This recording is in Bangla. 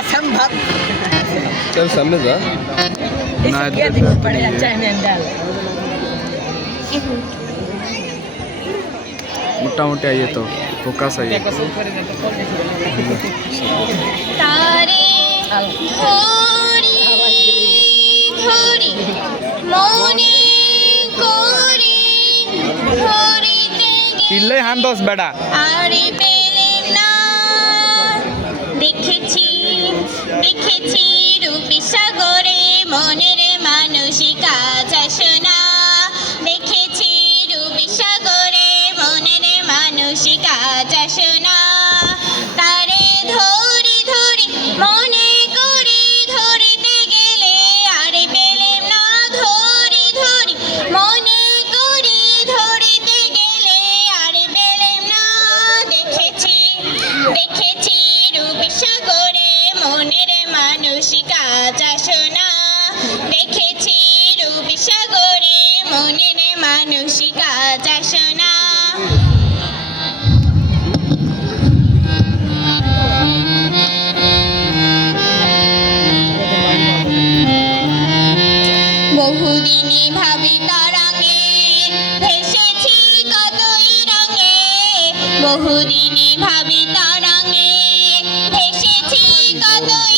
असंभव। चल सामने जा ना पड़े अच्छा है मैम डाल। मोटा-मोटा आइए तो फोकस आइए तारे घोड़ी घोड़ी मौनी कोरी ঘড়িতে কিল্লাই হান দস বেটা আরে পেলেম না দেখেছি দেখেছি রূপী সাগরে মনের মানসিকা চাষনা দেখেছি রূপী সাগরে মনের মানসিকা চাষনা তারে ধরি ধরি মনে করি ধরিতে গেলে আরে পেলেম না ধরি ধরি মনে করি ধরিতে গেলে আরে পেলেম না দেখেছি দেখেছি রূপী সাগরে মনের মানসিকা চাষনা দেখেছি রূপী সাগরে মনের মানসিকা চাষনা বহুদিনে ভাবি তারাঙে ভেসেছি কতই রঙে বহুদিনে ভাবি তারাঙে ভেসেছি কতই